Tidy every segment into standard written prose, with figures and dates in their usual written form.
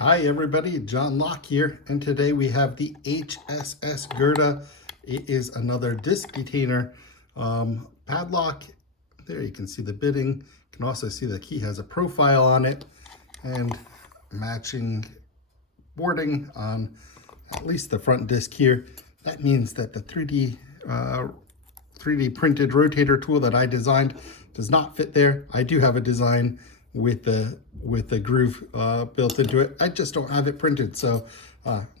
Hi everybody, John Locke here, and today we have the HSS Gerda. It is another disc detainer padlock. There you can see the bitting. You can also see the key has a profile on it and matching boarding on at least the front disc here. That means that the 3D printed rotator tool that I designed does not fit there. I do have a design with the groove built into it. I just don't have it printed, so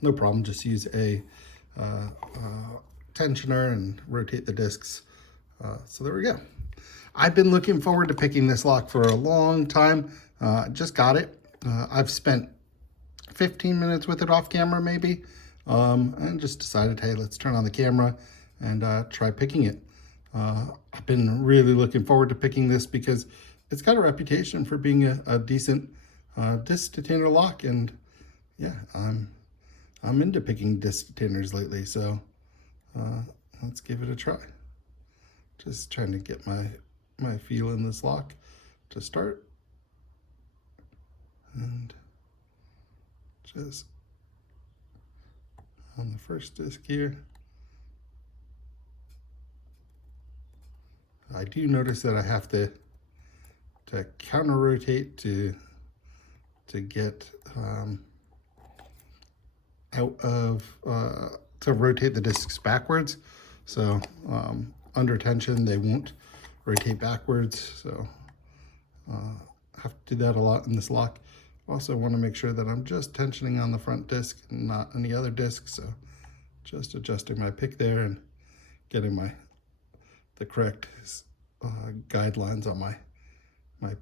no problem. Just use a tensioner and rotate the discs. So there we go. I've been looking forward to picking this lock for a long time. Just got it. I've spent 15 minutes with it off camera maybe, and just decided, hey, let's turn on the camera and try picking it. I've been really looking forward to picking this because it's got a reputation for being a decent disc detainer lock, and yeah, I'm into picking disc detainers lately, so let's give it a try. Just trying to get my feel in this lock to start, and just on the first disc here. I do notice that I have to counter rotate to get out of to rotate the discs backwards. So under tension they won't rotate backwards. So I have to do that a lot in this lock. Also want to make sure that I'm just tensioning on the front disc and not any other disc. So just adjusting my pick there and getting the correct guidelines on my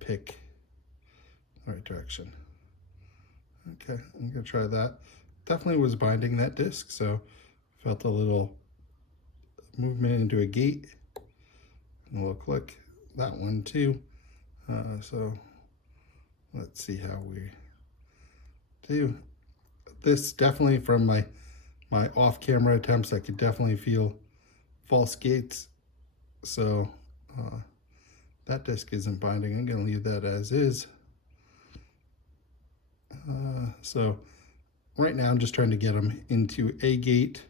pick the right direction. Okay, I'm gonna try that. Definitely was binding that disc, so felt a little movement into a gate, a little click. That one too. So let's see how we do. This definitely, from my off-camera attempts, I could definitely feel false gates. So that disc isn't binding. I'm going to leave that as is. So right now I'm just trying to get them into a gate,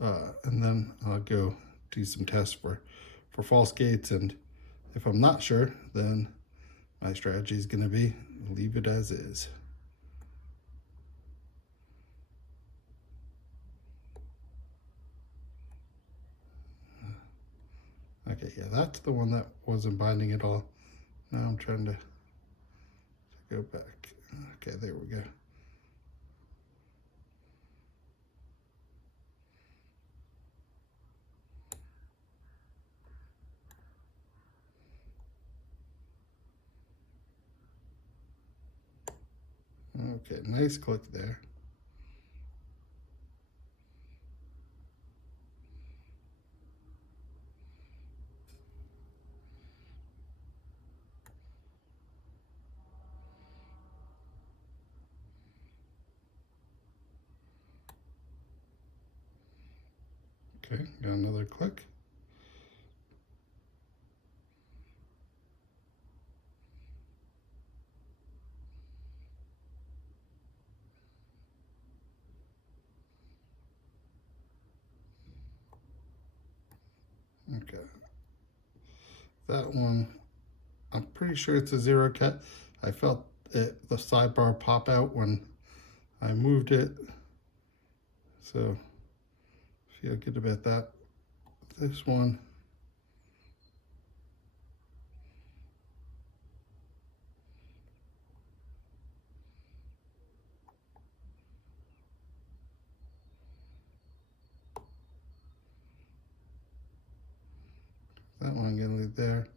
and then I'll go do some tests for false gates. And if I'm not sure, then my strategy is going to be leave it as is. Okay, yeah, that's the one that wasn't binding at all. Now I'm trying to go back. Okay, there we go. Okay, nice click there. Okay, got another click. Okay, that one, I'm pretty sure it's a zero cut. I felt the sidebar pop out when I moved it, so feel good about that. This one, that one I'm gonna leave there.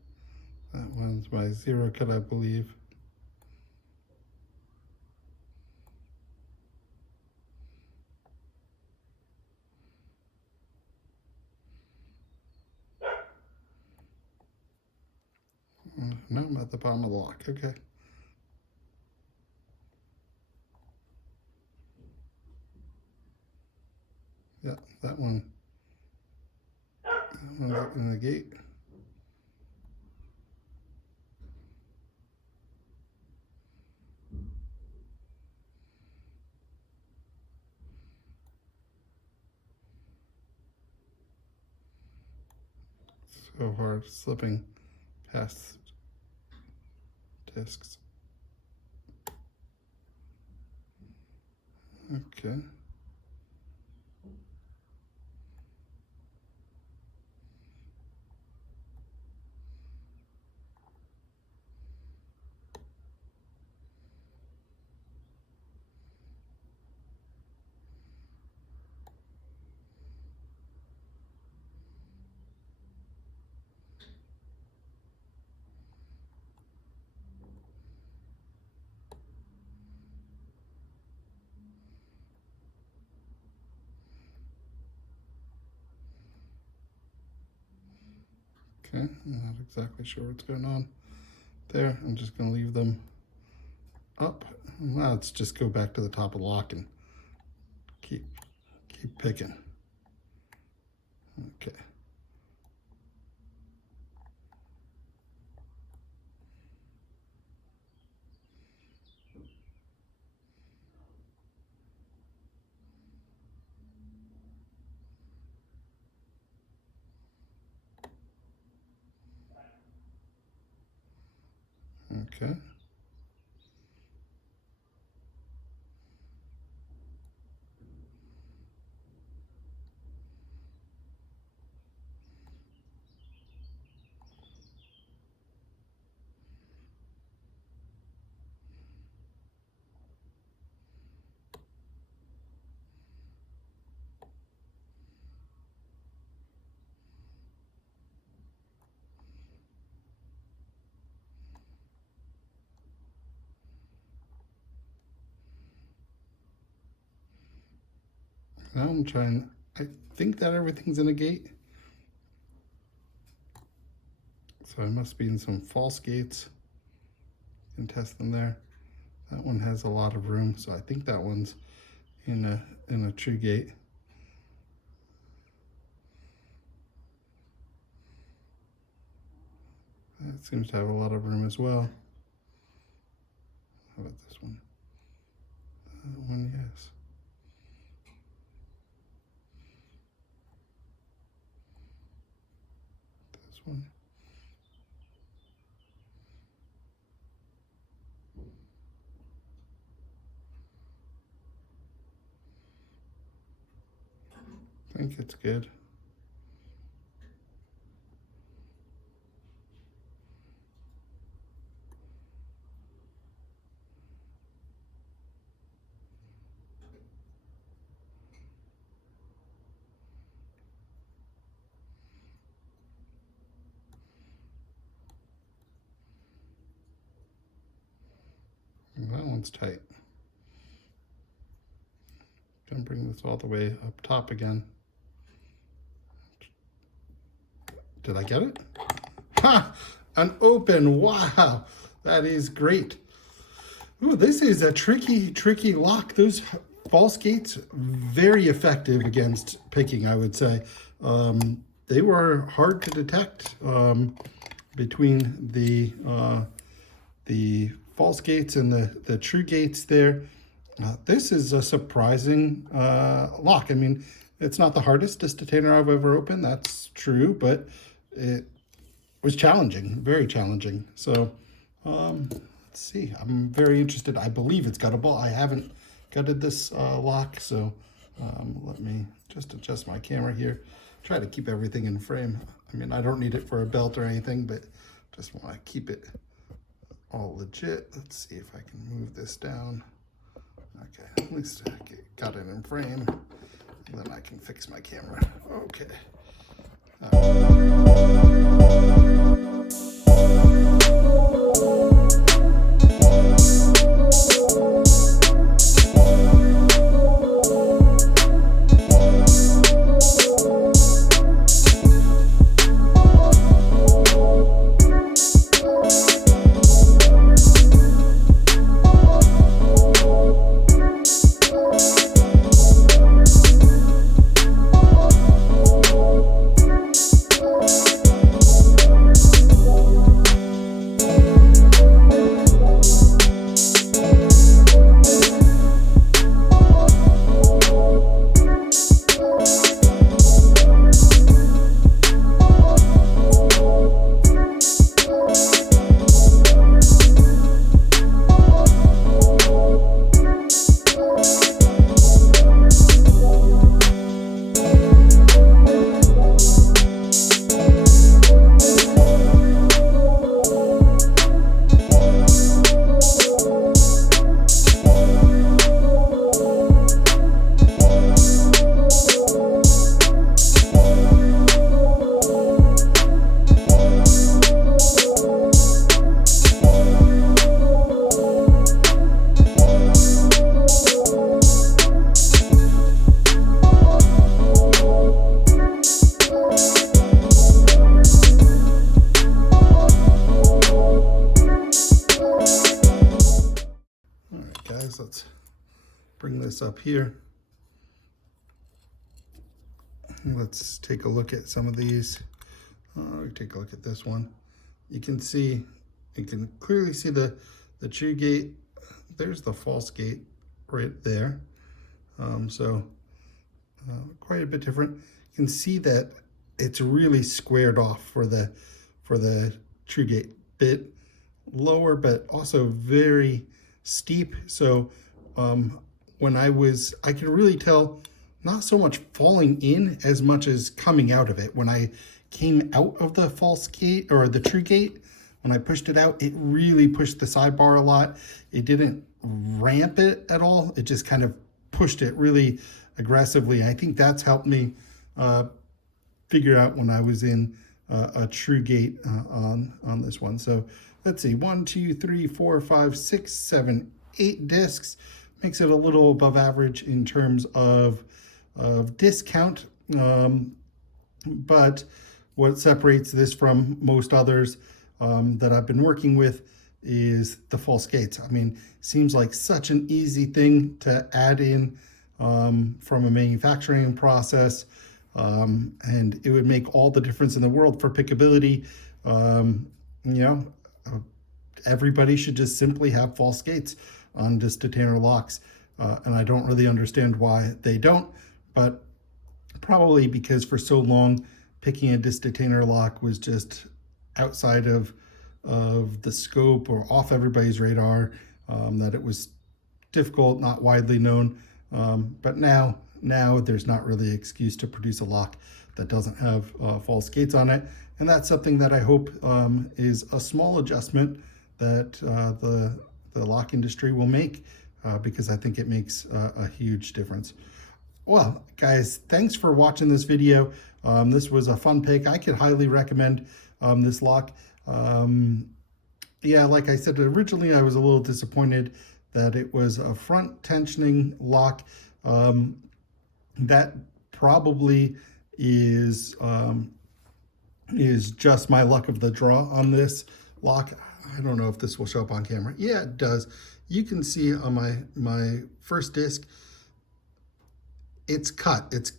That one's my zero cut, I believe. No, I'm at the bottom of the lock. Okay. Yeah, that one's in the gate. so hard, slipping past discs. Okay. Okay, I'm not exactly sure what's going on there. I'm just going to leave them up. Now let's just go back to the top of the lock and keep picking. Okay. Okay. Now I'm trying, I think that everything's in a gate. So I must be in some false gates. You can test them there. That one has a lot of room, so I think that one's in a true gate. That seems to have a lot of room as well. How about this one? That one, yes. This one. I think it's good. That one's tight. Gonna bring this all the way up top again. Did I get it? Ha! An open, wow, that is great. Ooh, this is a tricky lock. Those false gates, very effective against picking, I would say. They were hard to detect between the false gates and the true gates there. This is a surprising lock. I mean, it's not the hardest detainer I've ever opened, that's true, but it was challenging, very challenging. So let's see, I'm very interested. I believe it's guttable. I haven't gutted this lock, so let me just adjust my camera here. Try to keep everything in frame. I mean, I don't need it for a belt or anything, but just want to keep it all legit. Let's see if I can move this down. Okay, at least I got it in frame. And then I can fix my camera. Okay. this up here. Let's take a look at some of these. Take a look at this one. You can clearly see the true gate. There's the false gate right there. Quite a bit different. You can see that it's really squared off for the true gate. Bit lower, but also very steep. So when I could really tell not so much falling in as much as coming out of it. When I came out of the false gate or the true gate, when I pushed it out, it really pushed the sidebar a lot. It didn't ramp it at all. It just kind of pushed it really aggressively. I think that's helped me figure out when I was in a true gate on this one. So let's see, 1, 2, 3, 4, 5, 6, 7, 8 discs. Makes it a little above average in terms of disc count. But what separates this from most others that I've been working with is the false gates. I mean, seems like such an easy thing to add in from a manufacturing process, and it would make all the difference in the world for pickability. Everybody should just simply have false gates on disc detainer locks, and I don't really understand why they don't, but probably because for so long picking a disc detainer lock was just outside of the scope or off everybody's radar, that it was difficult, not widely known. But now there's not really an excuse to produce a lock that doesn't have false gates on it. And that's something that I hope is a small adjustment that the lock industry will make, because I think it makes a huge difference. Well, guys, thanks for watching this video. This was a fun pick. I could highly recommend this lock. Yeah, like I said, originally I was a little disappointed that it was a front tensioning lock. That probably is just my luck of the draw on this lock. I don't know if this will show up on camera. Yeah, it does. You can see on my first disc, it's cut. It's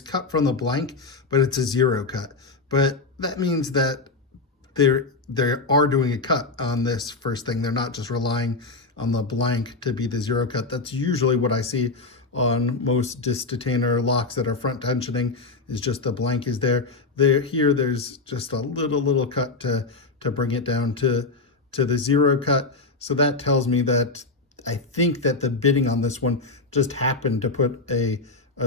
cut from the blank, but it's a zero cut. But that means that they are doing a cut on this first thing. They're not just relying on the blank to be the zero cut. That's usually what I see on most disc detainer locks that are front tensioning, is just the blank is there. Here there's just a little cut to bring it down to the zero cut. So that tells me that I think that the bitting on this one just happened to put a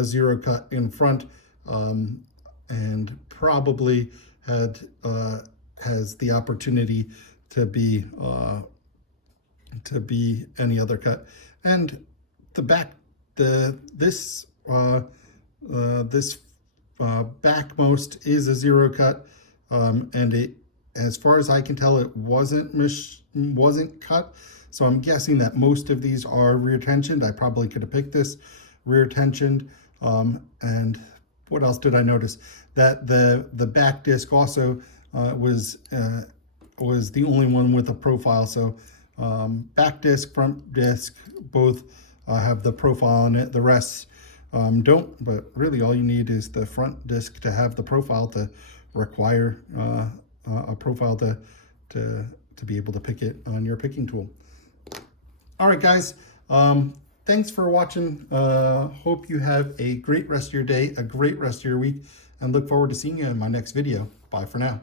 zero cut in front, and probably has the opportunity to be any other cut. And the back, this backmost is a zero cut, and it, as far as I can tell, it wasn't cut. So I'm guessing that most of these are rear tensioned. I probably could have picked this rear tensioned. And what else did I notice? That the back disc also was the only one with a profile. So back disc, front disc, both have the profile on it. The rest don't, but really all you need is the front disc to have the profile, to require a profile to be able to pick it on your picking tool. All right, guys, thanks for watching. Hope you have a great rest of your day, a great rest of your week, and look forward to seeing you in my next video. Bye for now.